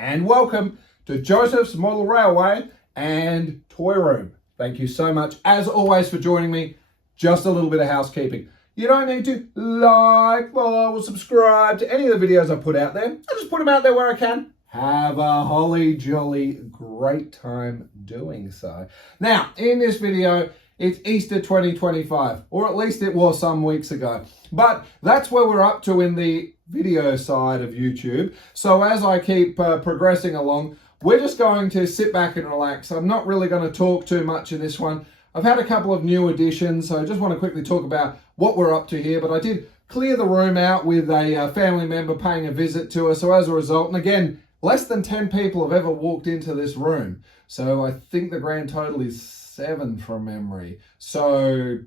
and welcome to Josef's Model Railway and Toy Room. Thank you so much, as always, for joining me. Just a little bit of housekeeping. You don't need to like, follow, or subscribe to any of the videos I put out there. I just put them out there where I can. Have a holly jolly great time doing so. Now, in this video, it's Easter 2025, or at least it was some weeks ago. But that's where we're up to in the video side of YouTube. So as I keep progressing along, we're just going to sit back and relax. I'm not really going to talk too much in this one. I've had a couple of new additions, so I just want to quickly talk about what we're up to here. But I did clear the room out with a family member paying a visit to us. So as a result, and again, less than 10 people have ever walked into this room. So I think the grand total is 7 from memory. So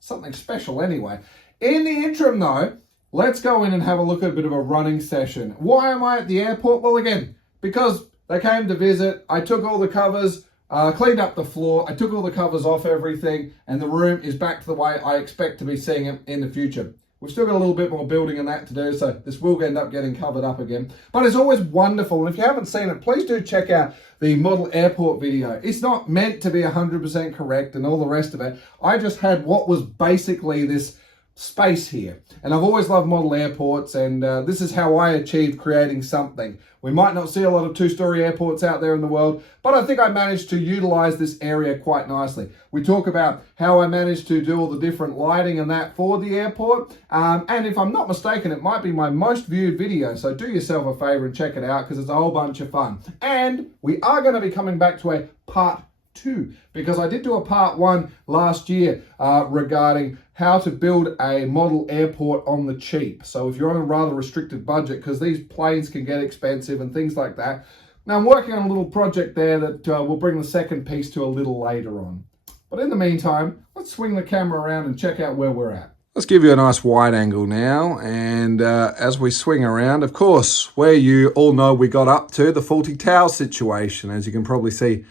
something special anyway. In the interim though, let's go in and have a look at a bit of a running session. Why am I at the airport? Well, again, because they came to visit. I took all the covers, cleaned up the floor. I took all the covers off everything, and the room is back to the way I expect to be seeing it in the future. We've still got a little bit more building and that to do, so this will end up getting covered up again. But it's always wonderful, and if you haven't seen it, please do check out the model airport video. It's not meant to be 100% correct and all the rest of it. I just had what was basically this space here. And I've always loved model airports, and this is how I achieved creating something. We might not see a lot of two-story airports out there in the world, but I think I managed to utilize this area quite nicely. We talk about how I managed to do all the different lighting and that for the airport. And if I'm not mistaken, it might be my most viewed video. So do yourself a favor and check it out, because it's a whole bunch of fun. And we are going to be coming back to a part 2, because I did do a part 1 last year regarding how to build a model airport on the cheap. So if you're on a rather restricted budget, because these planes can get expensive and things like that. Now I'm working on a little project there that we'll bring the second piece to a little later on. But in the meantime, let's swing the camera around and check out where we're at. Let's give you a nice wide angle now, and as we swing around, of course, where you all know we got up to, the faulty towel situation. As you can probably see,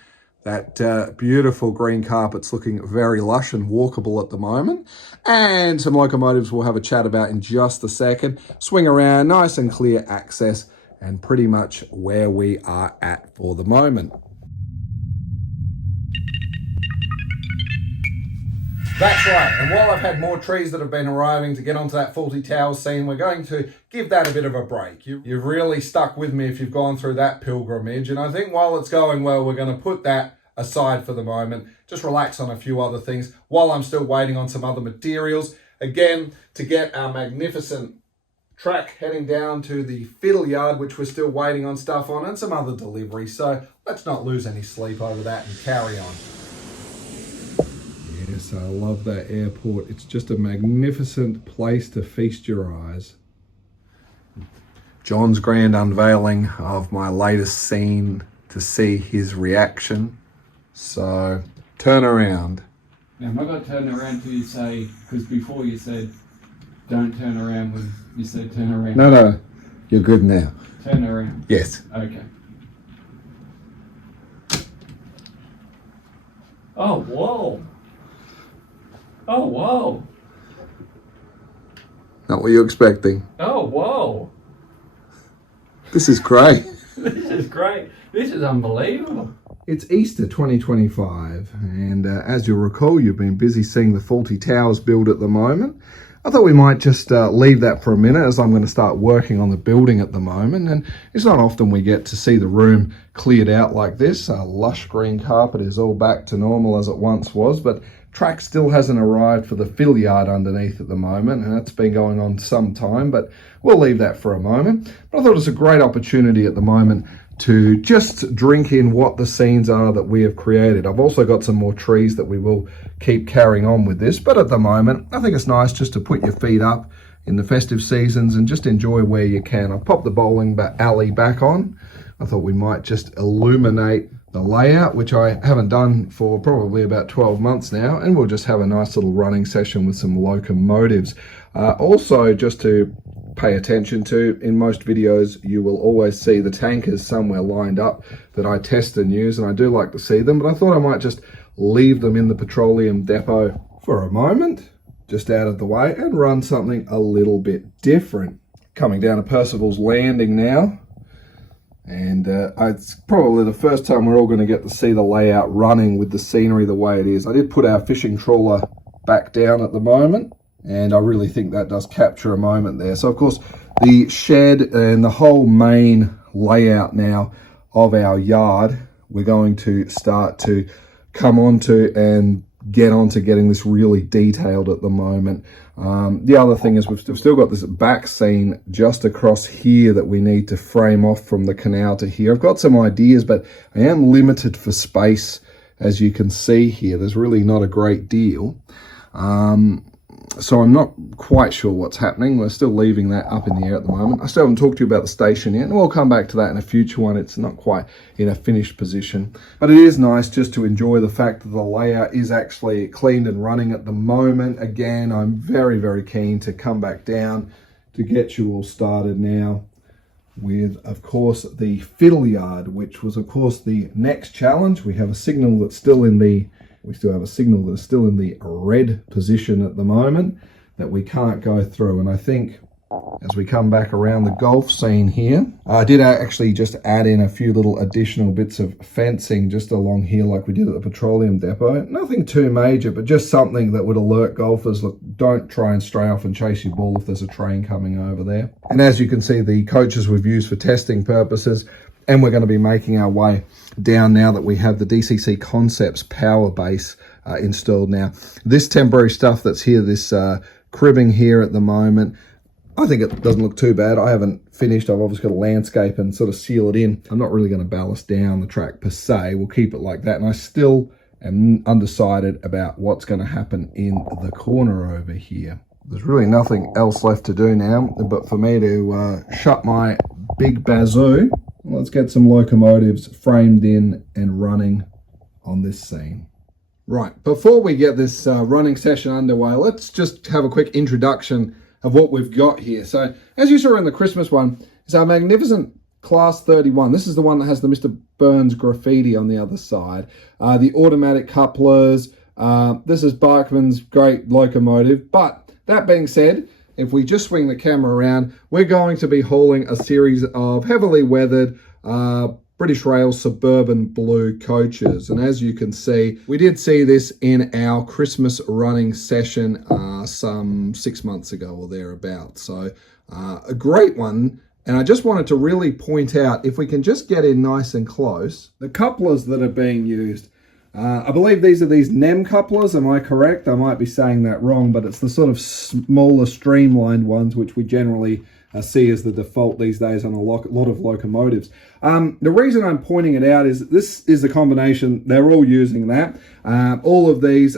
that beautiful green carpet's looking very lush and walkable at the moment. And some locomotives we'll have a chat about in just a second. Swing around, nice and clear access, and pretty much where we are at for the moment. That's right, and while I've had more trees that have been arriving to get onto that faulty tower scene, we're going to give that a bit of a break. You've really stuck with me if you've gone through that pilgrimage, and I think while it's going well, we're going to put that aside for the moment, just relax on a few other things while I'm still waiting on some other materials. Again, to get our magnificent track heading down to the fiddle yard, which we're still waiting on stuff on, and some other deliveries. So let's not lose any sleep over that and carry on. Yes, I love that airport. It's just a magnificent place to feast your eyes. John's grand unveiling of my latest scene to see his reaction. So, turn around. Now, am I going to turn around till you say, because before you said, don't turn around when you said turn around. No, you're good now. Turn around. Yes. Okay. Oh, whoa. Oh, whoa. Not what you're expecting. Oh, whoa. This is great. This is great. This is unbelievable. It's Easter 2025, and as you'll recall, you've been busy seeing the faulty towers build at the moment. I thought we might just leave that for a minute, as I'm going to start working on the building at the moment. And it's not often we get to see the room cleared out like this. Lush green carpet is all back to normal as it once was, but track still hasn't arrived for the fill yard underneath at the moment, and that's been going on some time, but we'll leave that for a moment. But I thought it's a great opportunity at the moment to just drink in what the scenes are that we have created. I've also got some more trees that we will keep carrying on with this, but at the moment, I think it's nice just to put your feet up in the festive seasons and just enjoy where you can. I've popped the bowling alley back on. I thought we might just illuminate the layout, which I haven't done for probably about 12 months now, and we'll just have a nice little running session with some locomotives. Also, just to pay attention to, in most videos you will always see the tankers somewhere lined up that I test and use, and I do like to see them, but I thought I might just leave them in the petroleum depot for a moment, just out of the way, and run something a little bit different. Coming down to Percival's Landing now, And it's probably the first time we're all going to get to see the layout running with the scenery the way it is. I did put our fishing trawler back down at the moment, and I really think that does capture a moment there. So of course the shed and the whole main layout now of our yard, we're going to start to come onto and get on to getting this really detailed at the moment. The other thing is we've still got this back scene just across here that we need to frame off from the canal to here. I've got some ideas, but I am limited for space. As you can see here, there's really not a great deal. So I'm not quite sure what's happening. We're still leaving that up in the air at the moment. I still haven't talked to you about the station yet, and we'll come back to that in a future one. It's not quite in a finished position, but it is nice just to enjoy the fact that the layout is actually cleaned and running at the moment. Again, I'm very, very keen to come back down to get you all started now with, of course, the fiddle yard, which was, of course, the next challenge. We have a signal that's still in the We still have a signal that's still in the red position at the moment that we can't go through. And I think as we come back around the golf scene here, I did actually just add in a few little additional bits of fencing just along here like we did at the petroleum depot. Nothing too major, but just something that would alert golfers, look, don't try and stray off and chase your ball if there's a train coming over there. And as you can see, the coaches we've used for testing purposes, and we're going to be making our way down now that we have the DCC Concepts power base installed now. This temporary stuff that's here, this cribbing here at the moment, I think it doesn't look too bad. I haven't finished. I've obviously got a landscape and sort of seal it in. I'm not really going to ballast down the track per se. We'll keep it like that. And I still am undecided about what's going to happen in the corner over here. There's really nothing else left to do now but for me to shut my big bazoo. Let's get some locomotives framed in and running on this scene. Right, before we get this running session underway, let's just have a quick introduction of what we've got here. So, as you saw in the Christmas one, is our magnificent Class 31. This is the one that has the Mr. Burns graffiti on the other side. The automatic couplers. This is Bachmann's great locomotive. But that being said, if we just swing the camera around, we're going to be hauling a series of heavily weathered British Rail Suburban Blue coaches. And as you can see, we did see this in our Christmas running session some 6 months ago or thereabouts. So a great one. And I just wanted to really point out, if we can just get in nice and close, the couplers that are being used. I believe these are these NEM couplers, am I correct? I might be saying that wrong, but it's the sort of smaller streamlined ones which we generally see as the default these days on a lot of locomotives. The reason I'm pointing it out is this is the combination, they're all using that. All of these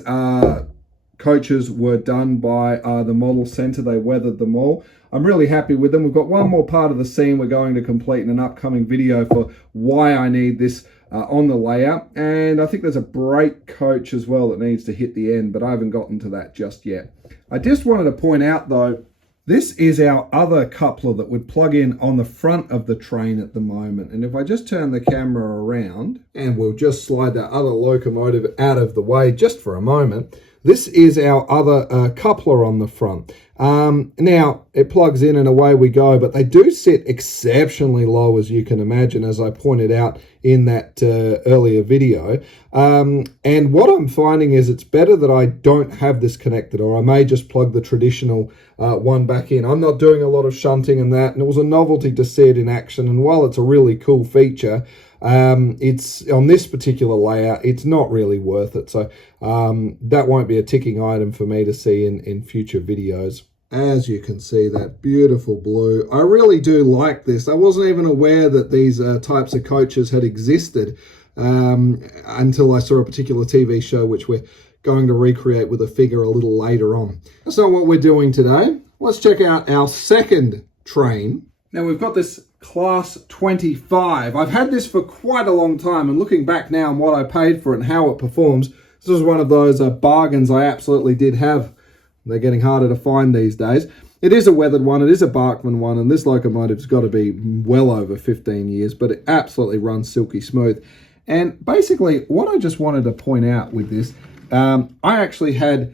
coaches were done by the model centre, they weathered them all. I'm really happy with them. We've got one more part of the scene we're going to complete in an upcoming video for why I need this on the layout, and I think there's a brake coach as well that needs to hit the end, but I haven't gotten to that just yet. I just wanted to point out though, this is our other coupler that would plug in on the front of the train at the moment, and if I just turn the camera around and we'll just slide that other locomotive out of the way just for a moment, this is our other coupler on the front. Now, it plugs in and away we go, but they do sit exceptionally low, as you can imagine, as I pointed out in that earlier video. And what I'm finding is it's better that I don't have this connected, or I may just plug the traditional one back in. I'm not doing a lot of shunting and that, and it was a novelty to see it in action. And while it's a really cool feature, it's on this particular layout, it's not really worth it. So that won't be a ticking item for me to see in future videos. As you can see, that beautiful blue. I really do like this. I wasn't even aware that these types of coaches had existed until I saw a particular TV show, which we're going to recreate with a figure a little later on. That's not what we're doing today. Let's check out our second train. Now we've got this Class 25. I've had this for quite a long time, and looking back now on what I paid for it and how it performs, this was one of those bargains I absolutely did have. They're getting harder to find these days. It is a weathered one, it is a Bachmann one, and this locomotive's got to be well over 15 years, but it absolutely runs silky smooth. And basically, what I just wanted to point out with this, I actually had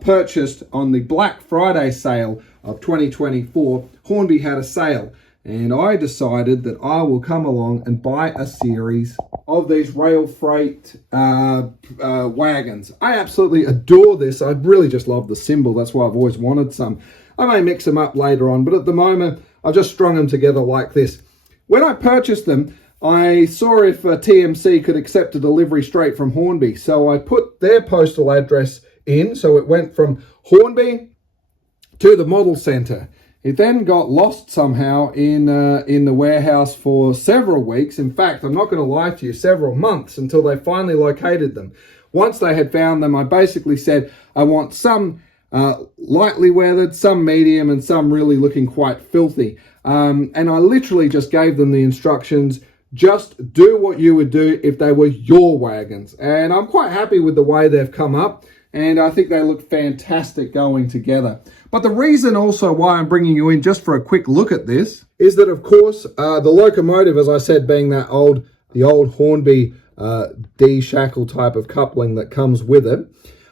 purchased on the Black Friday sale of 2024, Hornby had a sale. and I decided that I will come along and buy a series of these rail freight wagons. I absolutely adore this. I really just love the symbol. That's why I've always wanted some. I may mix them up later on, but at the moment, I've just strung them together like this. When I purchased them, I saw if TMC could accept a delivery straight from Hornby. So I put their postal address in. So it went from Hornby to the model centre. It then got lost somehow in the warehouse for several weeks. In fact, I'm not going to lie to you, several months until they finally located them. Once they had found them, I basically said, I want some lightly weathered, some medium, and some really looking quite filthy. And I literally just gave them the instructions, just do what you would do if they were your wagons. And I'm quite happy with the way they've come up. And I think they look fantastic going together. But the reason also why I'm bringing you in just for a quick look at this is that, of course, the locomotive, as I said, being the old Hornby D-shackle type of coupling that comes with it.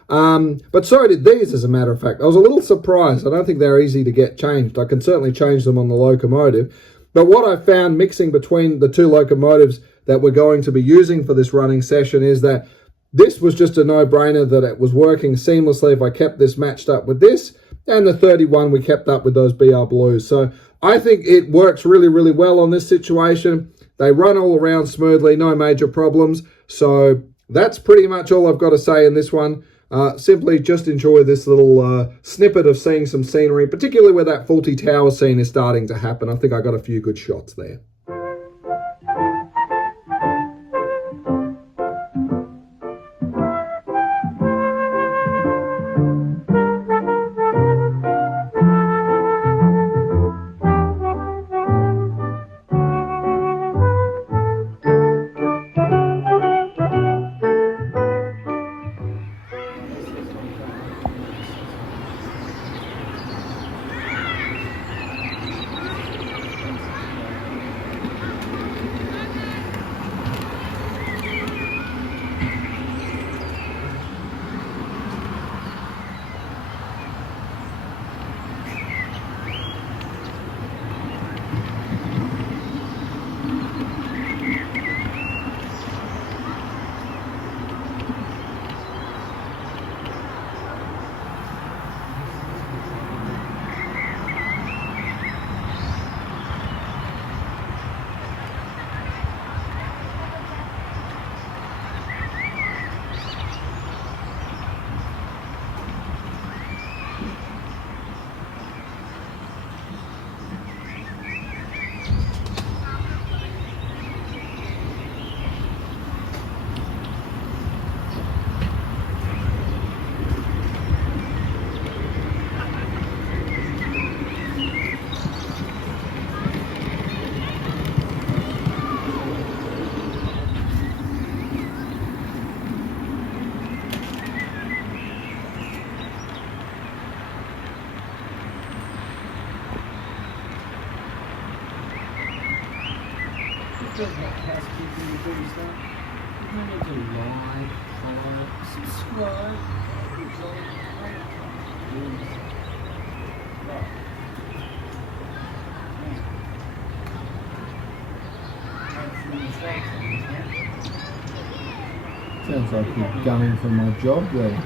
But so did these, as a matter of fact. I was a little surprised. I don't think they're easy to get changed. I can certainly change them on the locomotive. But what I found mixing between the two locomotives that we're going to be using for this running session is that this was just a no-brainer, that it was working seamlessly if I kept this matched up with this, and the 31 we kept up with those BR Blues. So I think it works really, really well on this situation. They run all around smoothly, no major problems. So that's pretty much all I've got to say in this one. Simply just enjoy this little snippet of seeing some scenery, particularly where that faulty tower scene is starting to happen. I think I got a few good shots there. Housekeeping before we start. Remember to like, follow, subscribe. Sounds like you're gunning for my job there.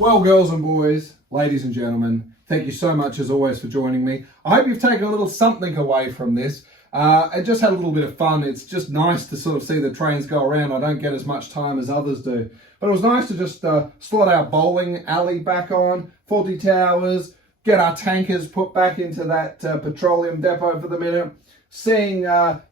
Well, girls and boys, ladies and gentlemen, thank you so much as always for joining me. I hope you've taken a little something away from this. I just had a little bit of fun. It's just nice to sort of see the trains go around. I don't get as much time as others do. But it was nice to just slot our bowling alley back on, faulty towers, get our tankers put back into that petroleum depot for the minute, seeing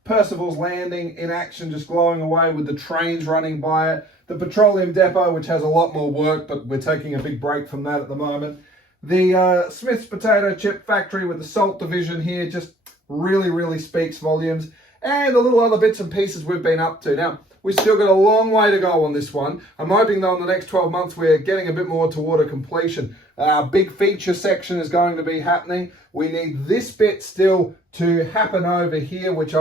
Percival's Landing in action, just glowing away with the trains running by it, the petroleum depot, which has a lot more work, but we're taking a big break from that at the moment. The Smith's Potato Chip Factory with the salt division here just really speaks volumes, and the little other bits and pieces we've been up to. Now, we've still got a long way to go on this one. I'm hoping though in the next 12 months we're getting a bit more toward a completion. Our big feature section is going to be happening. We need this bit still to happen over here, which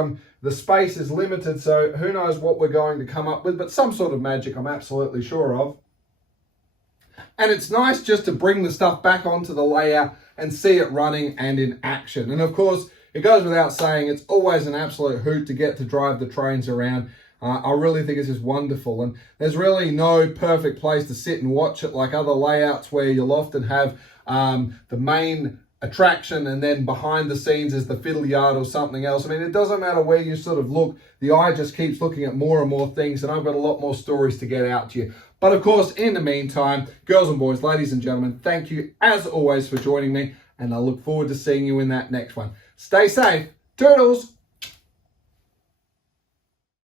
the space is limited, so who knows what we're going to come up with, but some sort of magic I'm absolutely sure of. And it's nice just to bring the stuff back onto the layout and see it running and in action. And of course, it goes without saying, it's always an absolute hoot to get to drive the trains around. I really think it's just wonderful. And there's really no perfect place to sit and watch it like other layouts where you'll often have the main attraction and then behind the scenes is the fiddle yard or something else. I mean, it doesn't matter where you sort of look, the eye just keeps looking at more and more things, and I've got a lot more stories to get out to you. But of course, in the meantime, girls and boys, ladies and gentlemen, thank you as always for joining me, and I look forward to seeing you in that next one. Stay safe. Toodles!